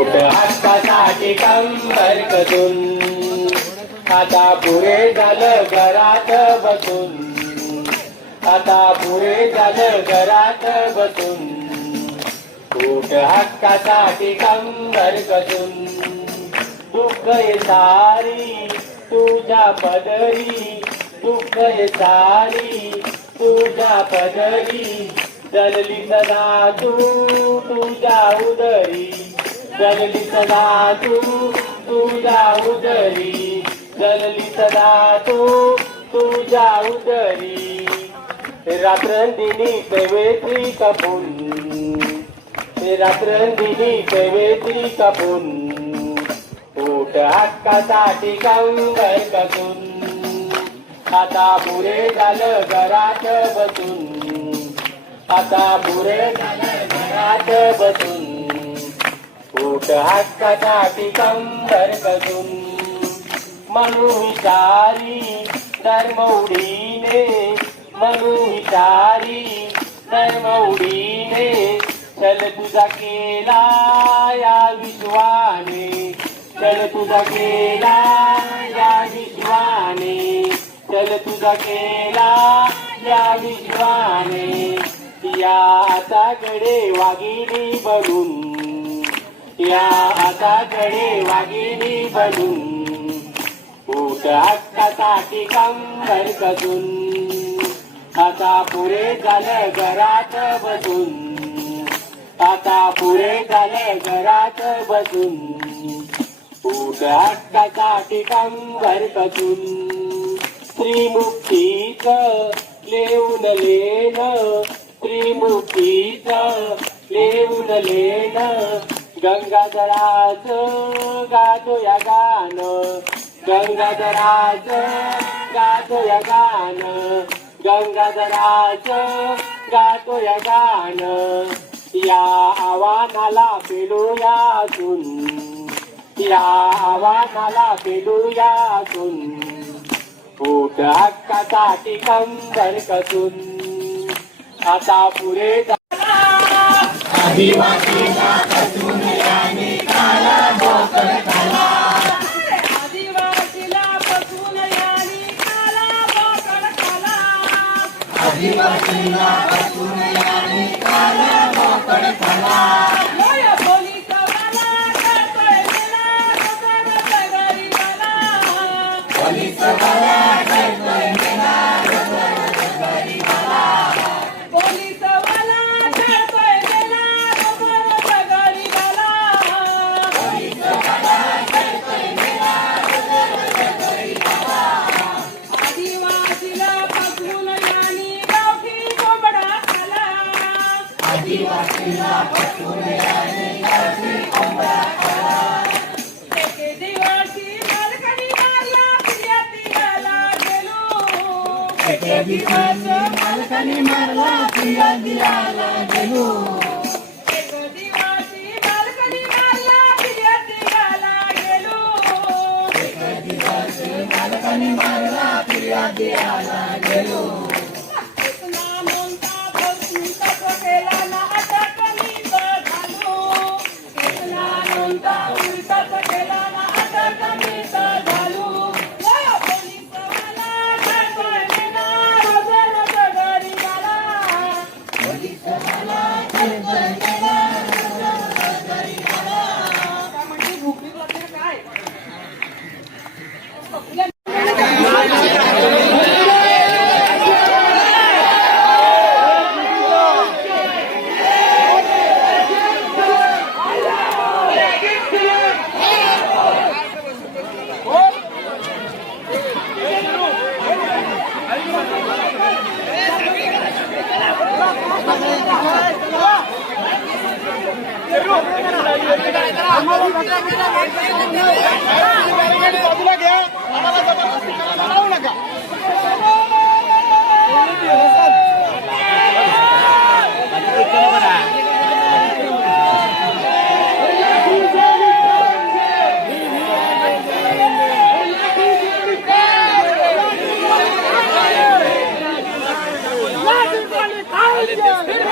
पोट हक्कासाठी कंबर कसून आता पुरे झालं घरात बसून, आता पुरे झालं घरात बसून, पोट हक्कासाठी कंबर कसून. दुःख सारी तुझ्या पदरी, दुःख सारी तुझ्या पदरी, जलली सदा तू तुझ्या उदरी, जलली सदा तू तुझ्या उदरी, जलली सदा तू तुझ्या उदरी. रात्रंदिनी कैवेत्री कपून, रात्रंदिनी कैवेत्री कपून, पोट हक्कासाठी कंबर कसून, आता पुरे झालं घरात बसून, आता पुरे झालं घरात बसून, पोट हक्कासाठी कंबर कसून. म्हणू विचारी धर्मउडीने, म्हणू विचारी धर्मउडीने, चल तुझा केला या विश्वाने, चल तुझा केला या विश्वाने, चल तुझा केला या विश्वाने. या आताकडे वाघिणी बनून, या आताकडे वाघिणी बनून, पोट हक्कासाठी कंबर कसून, आता पुरे झालं घरात बसून, आता पुरे झालं घरात बसून, पोट हक्कासाठी कंबर कसून. त्रिमुक्तीच लेऊन लेणं, त्रिमुक्तीच लेऊन लेणं, गंगाधराच गातो या गाणं, गंगाधराच गातो या गाणं, गंगाधराच गातो या गाणं. या आव्हानाला पेलूया असून, या आव्हानाला पेलूया असून, पोट हक्कासाठी कंबर कसून, आता पुरे आदिवासीला कसून याने काला बोकड खाला, आदिवासीला कसून याने काला बोकड खाला, आदिवासीला कसून याने काला बोकड खाला. पोलीस वाला करतोय मेला गरीबाला, पोलीस वाला करतोय मेला गरीबाला, पोलीस वाला करतोय मेला गरीबाला. आदिवासीला पकडून यानी गावठी कोंबडा खाला, आदिवासीला पकडून याने गावठी कोंबडा खाला. एके दिवशी मालकाने मारला फिर्यादी घाला गेलो, एके दिवशी मालकाने मारला फिर्यादीला गेलो, एक दिवशी मालकाने मारला फिर्यादी घाला गेलो, एके दिवशी मालकाने मारला फिर्यादीला गेलो. एकना नोंदा बसून तप केला ना अटक मी झालो, एकना नोंदा उलटच केला ना अटक मी झालो. पोलीस वाला करतोय मेला रोज गरीबाला, पोलीस वाला करतोय मेला गरीबाला. काय म्हणते भुकली वाटते काय बाजूला घ्या, आम्हाला जबरदस्ती करायला लावू नका. Let's go!